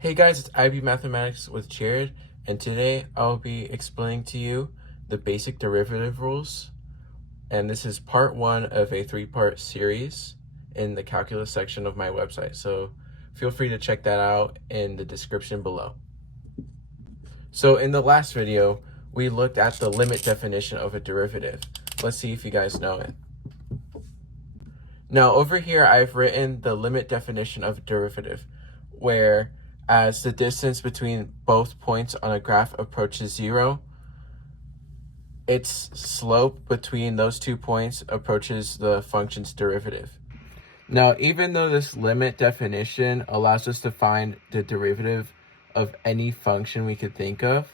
Hey guys, it's IB Mathematics with Jared, and today I'll be explaining to you the basic derivative rules. And this is part one of a three-part series in the calculus section of my website. So feel free to check that out in the description below. So in the last video, we looked at the limit definition of a derivative. Let's see if you guys know it. Now over here, I've written the limit definition of a derivative, where as the distance between both points on a graph approaches 0, its slope between those 2 points approaches the function's derivative. Now, even though this limit definition allows us to find the derivative of any function we could think of,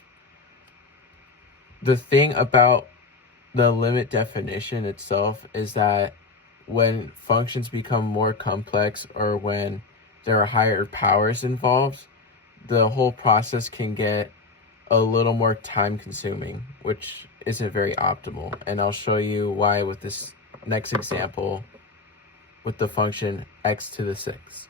the thing about the limit definition itself is that when functions become more complex or when there are higher powers involved, the whole process can get a little more time consuming, which isn't very optimal. And I'll show you why with this next example with the function x to the 6.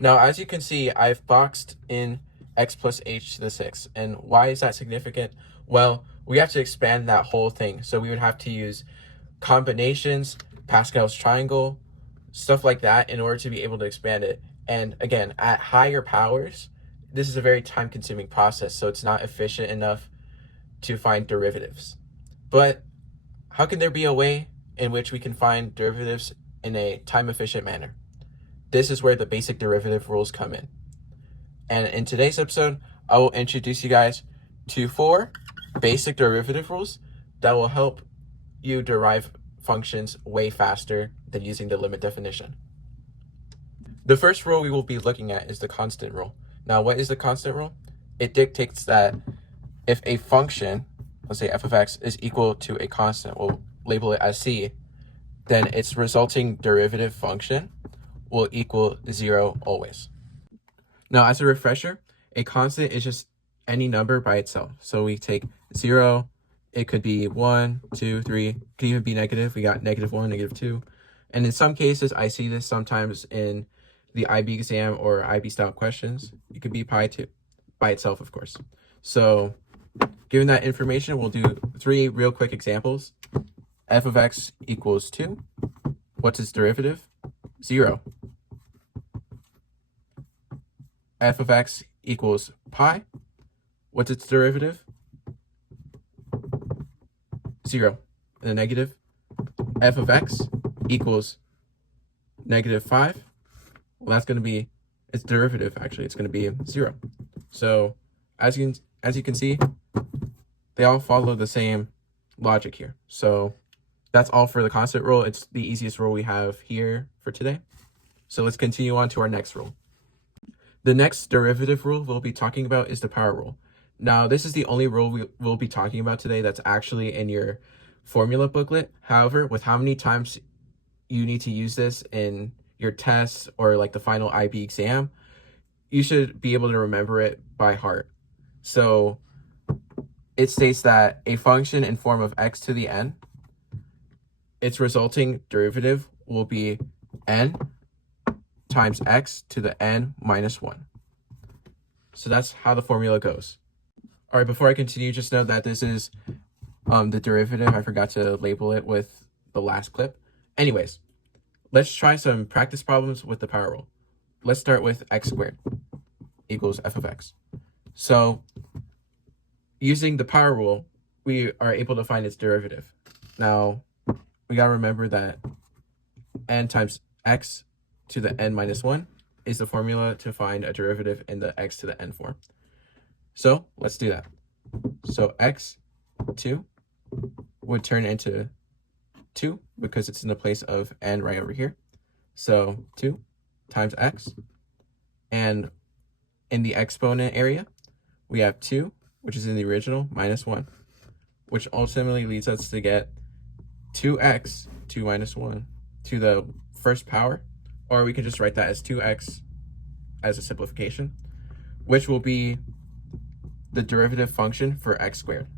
Now, as you can see, I've boxed in x plus h to the 6. And why is that significant? Well, we have to expand that whole thing. So we would have to use combinations, Pascal's triangle, stuff like that in order to be able to expand it. And again, at higher powers, this is a very time-consuming process, so it's not efficient enough to find derivatives. But how can there be a way in which we can find derivatives in a time-efficient manner? This is where the basic derivative rules come in. And in today's episode, I will introduce you guys to 4 basic derivative rules that will help you derive functions way faster than using the limit definition. The first rule we will be looking at is the constant rule. Now, what is the constant rule? It dictates that if a function, let's say f of x, is equal to a constant, we'll label it as c, then its resulting derivative function will equal 0 always. Now, as a refresher, a constant is just any number by itself. So we take 0, it could be 1, 2, 3, it could even be negative. We got -1, -2. And in some cases, I see this sometimes in the IB exam or IB style questions. It could be pi 2 by itself, of course. So given that information, we'll do 3 real quick examples. F of x equals 2. What's its derivative? 0. F of x equals pi. What's its derivative? 0. And the negative. F of x equals -5. Well, that's going to be its derivative. Actually, it's going to be 0. So as you can see, they all follow the same logic here. So that's all for the constant rule. It's the easiest rule we have here for today. So let's continue on to our next rule. The next derivative rule we'll be talking about is the power rule. Now, this is the only rule we will be talking about today that's actually in your formula booklet. However, with how many times you need to use this in your tests or like the final IB exam, you should be able to remember it by heart. So it states that a function in form of x to the n, its resulting derivative will be n times x to the n minus 1. So that's how the formula goes. All right, before I continue, just know that this is the derivative. I forgot to label it with the last clip. Anyways, let's try some practice problems with the power rule. Let's start with x squared equals f of x. So using the power rule, we are able to find its derivative. Now, we got to remember that n times x to the n minus 1 is the formula to find a derivative in the x to the n form. So let's do that. So x2 would turn into 2 because it's in the place of n right over here. So 2 times x. And in the exponent area, we have 2, which is in the original, minus 1, which ultimately leads us to get 2x, 2 minus 1, to the first power. Or we can just write that as 2x as a simplification, which will be the derivative function for x squared.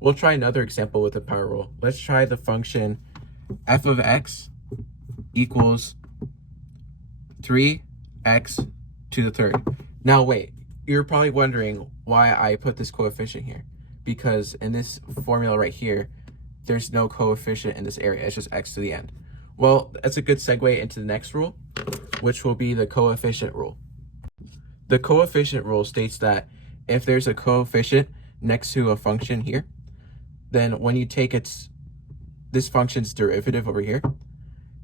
We'll try another example with the power rule. Let's try the function f of x equals 3x to the third. Now wait, you're probably wondering why I put this coefficient here. Because in this formula right here, there's no coefficient in this area. It's just x to the n. Well, that's a good segue into the next rule, which will be the coefficient rule. The coefficient rule states that if there's a coefficient next to a function here, then when you take this function's derivative over here,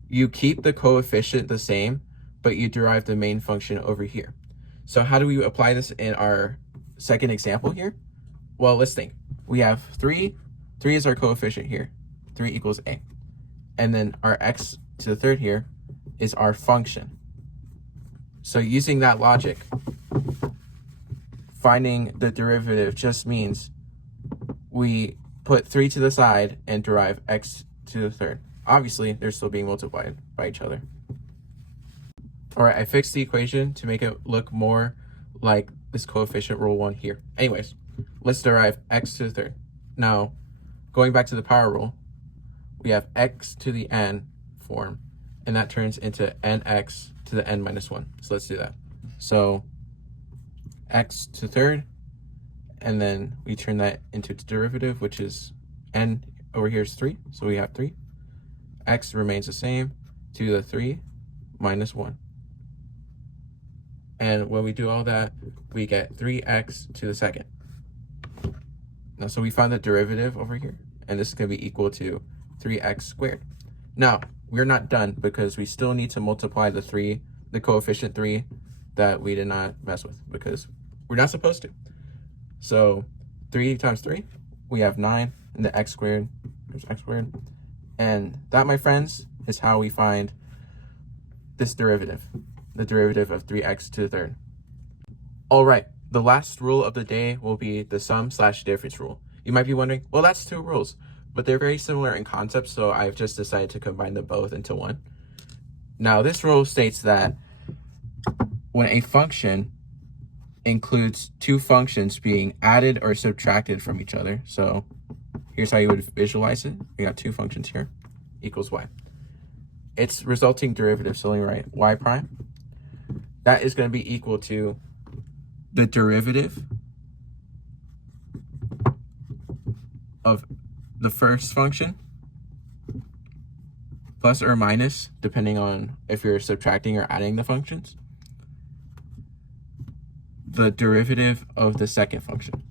you keep the coefficient the same, but you derive the main function over here. So how do we apply this in our second example here? Well, let's think. We have 3. 3 is our coefficient here. 3 equals a. And then our x to the third here is our function. So using that logic, finding the derivative just means we put 3 to the side and derive x to the third. Obviously, they're still being multiplied by each other. All right, I fixed the equation to make it look more like this coefficient rule 1 here. Anyways, let's derive x to the third. Now, going back to the power rule, we have x to the n form, and that turns into nx to the n minus 1. So let's do that. So x to the third, and then we turn that into its derivative, which is n over here is 3. So we have 3. X remains the same to the 3 minus 1. And when we do all that, we get 3x to the second. Now, so we found the derivative over here, and this is going to be equal to 3x squared. Now, we're not done because we still need to multiply the coefficient 3 that we did not mess with because we're not supposed to. So 3 times 3, we have 9, and the x squared, there's x squared. And that, my friends, is how we find this derivative, the derivative of 3x to the third. All right, the last rule of the day will be the sum/difference rule. You might be wondering, well, that's 2 rules, but they're very similar in concept, so I've just decided to combine them both into one. Now, this rule states that when a function includes 2 functions being added or subtracted from each other, so here's how you would visualize it. We got 2 functions here, equals y. Its resulting derivative, so let me write y prime. That is going to be equal to the derivative of the first function plus or minus, depending on if you're subtracting or adding the functions, the derivative of the second function.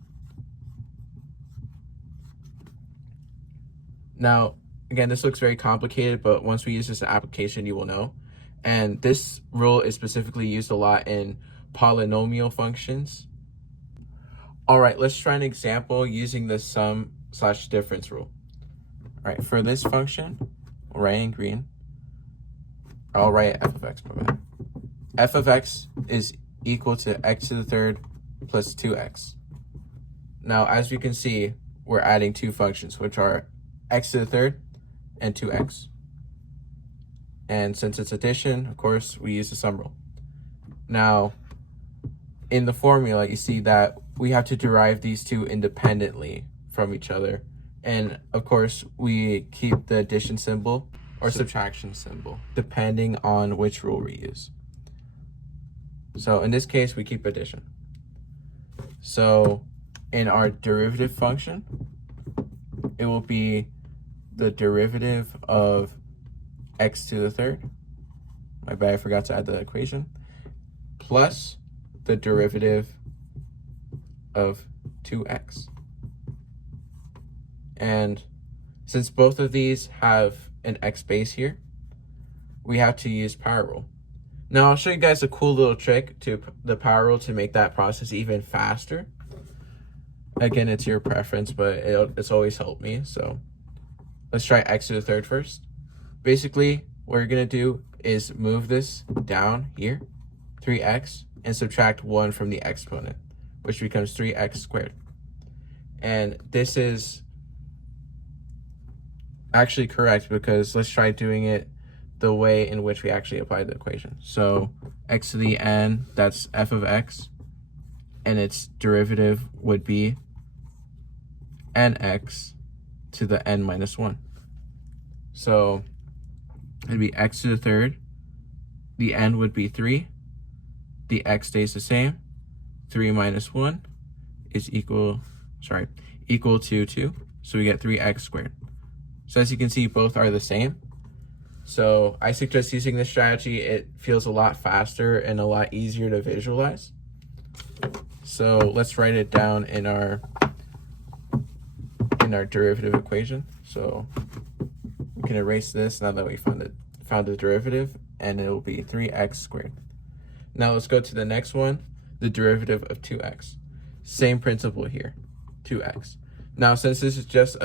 Now, again, this looks very complicated, but once we use this application, you will know. And this rule is specifically used a lot in polynomial functions. All right, let's try an example using the sum/difference rule. All right, for this function, we'll write in green. I'll write f of x. F of x is equal to x to the third plus 2x. Now, as you can see, we're adding 2 functions, which are x to the third and 2x. And since it's addition, of course, we use the sum rule. Now, in the formula, you see that we have to derive these 2 independently from each other. And of course, we keep the addition symbol or subtraction symbol, depending on which rule we use. So in this case, we keep addition. So in our derivative function, it will be the derivative of x to the third. My bad, I forgot to add the equation. Plus the derivative of 2x. And since both of these have an x base here, we have to use power rule. Now I'll show you guys a cool little trick to the power rule to make that process even faster. Again, it's your preference, but it's always helped me. So let's try x to the third first. Basically, what you're gonna do is move this down here, 3x, and subtract 1 from the exponent, which becomes 3x squared. And this is actually correct because let's try doing it the way in which we actually applied the equation. So x to the n, that's f of x, and its derivative would be nx to the n minus 1. So it'd be x to the third the n would be 3. The x stays the same. 3 minus 1 is equal to 2. So we get 3x squared. So as you can see, both are the same. So I suggest using this strategy. It feels a lot faster and a lot easier to visualize. So let's write it down in our derivative equation. So we can erase this now that we found the derivative, and it will be 3x squared. Now let's go to the next one, the derivative of 2x. Same principle here, 2x. Now since this is just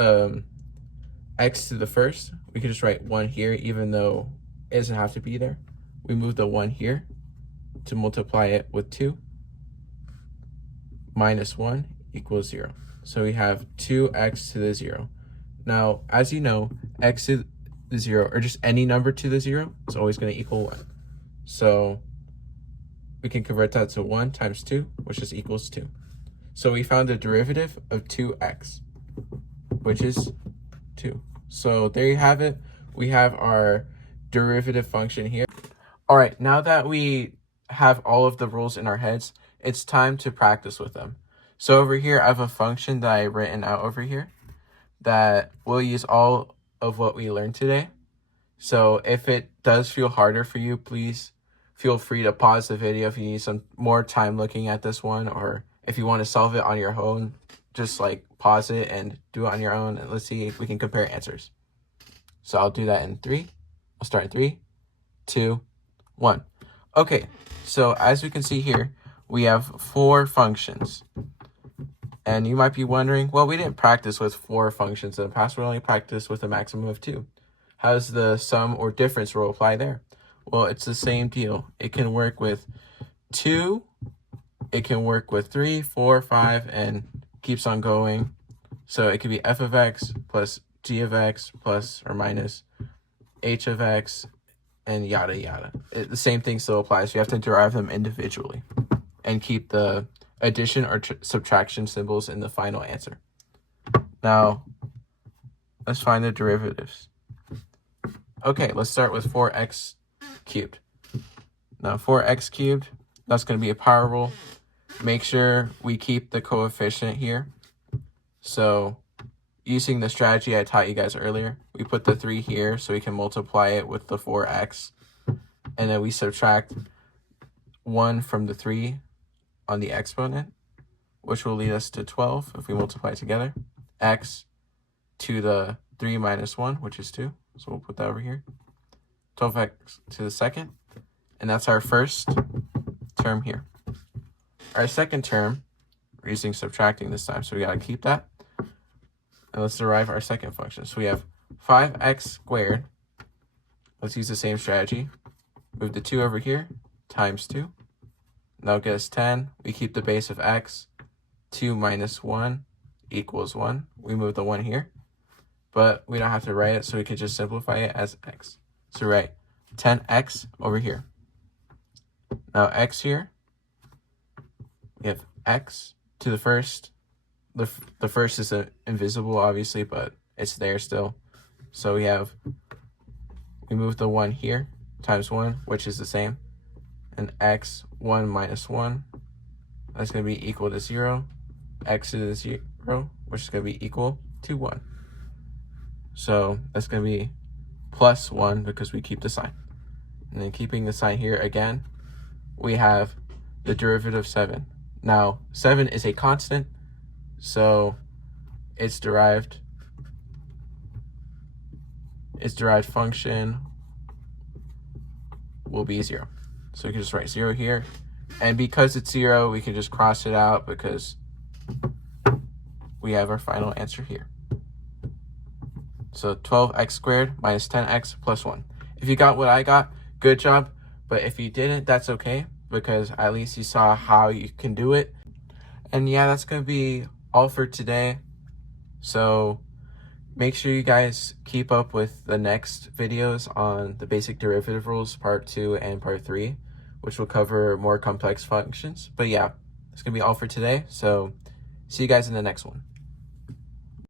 x to the first, we can just write 1 here, even though it doesn't have to be there. We move the 1 here to multiply it with 2. Minus 1 equals 0. So we have 2x to the 0. Now, as you know, x to the 0, or just any number to the 0, is always going to equal 1. So we can convert that to 1 times 2, which is equals 2. So we found the derivative of 2x, which is 2. So there you have it. We have our derivative function here. All right, now that we have all of the rules in our heads, it's time to practice with them. So over here, I have a function that I've written out over here that will use all of what we learned today. So if it does feel harder for you, please feel free to pause the video if you need some more time looking at this one, or if you want to solve it on your own, just like pause it and do it on your own, and let's see if we can compare answers. So I'll do that in 3. I'll start in 3, 2, 1. Okay, so as we can see here, we have 4 functions. And you might be wondering, well, we didn't practice with 4 functions in the past. We only practiced with a maximum of 2. How does the sum or difference rule apply there? Well, it's the same deal. It can work with 2, it can work with 3, 4, 5, and keeps on going. So it could be f of x plus g of x plus or minus h of x, and yada yada. The same thing still applies. You have to derive them individually and keep the addition or subtraction symbols in the final answer. Now, let's find the derivatives. Okay, let's start with 4x cubed. Now, 4x cubed, that's going to be a power rule. Make sure we keep the coefficient here. So, using the strategy I taught you guys earlier, we put the 3 here so we can multiply it with the 4x. And then we subtract 1 from the 3 on the exponent, which will lead us to 12 if we multiply together. X to the 3 minus 1, which is 2. So we'll put that over here. 12x to the second. And that's our first term here. Our second term, we're using subtracting this time, so we got to keep that. And let's derive our second function. So we have 5x squared. Let's use the same strategy. Move the 2 over here, times 2. That'll get us 10. We keep the base of x. 2 minus 1 equals 1. We move the 1 here. But we don't have to write it, so we can just simplify it as x. So write 10x over here. Now x here, we have x to the first. The first is invisible, obviously, but it's there still. So we move the 1 here, times 1, which is the same. And x, 1 minus 1, that's going to be equal to 0. X to the 0, which is going to be equal to 1. So that's going to be plus 1 because we keep the sign. And then keeping the sign here again, we have the derivative of 7. Now, 7 is a constant, so its derived function will be 0. So we can just write 0 here. And because it's 0, we can just cross it out because we have our final answer here. So 12x squared minus 10x plus 1. If you got what I got, good job. But if you didn't, that's okay, because at least you saw how you can do it. And yeah, that's going to be all for today. So make sure you guys keep up with the next videos on the basic derivative rules, part 2 and part 3, which will cover more complex functions. But yeah, that's going to be all for today. So see you guys in the next one.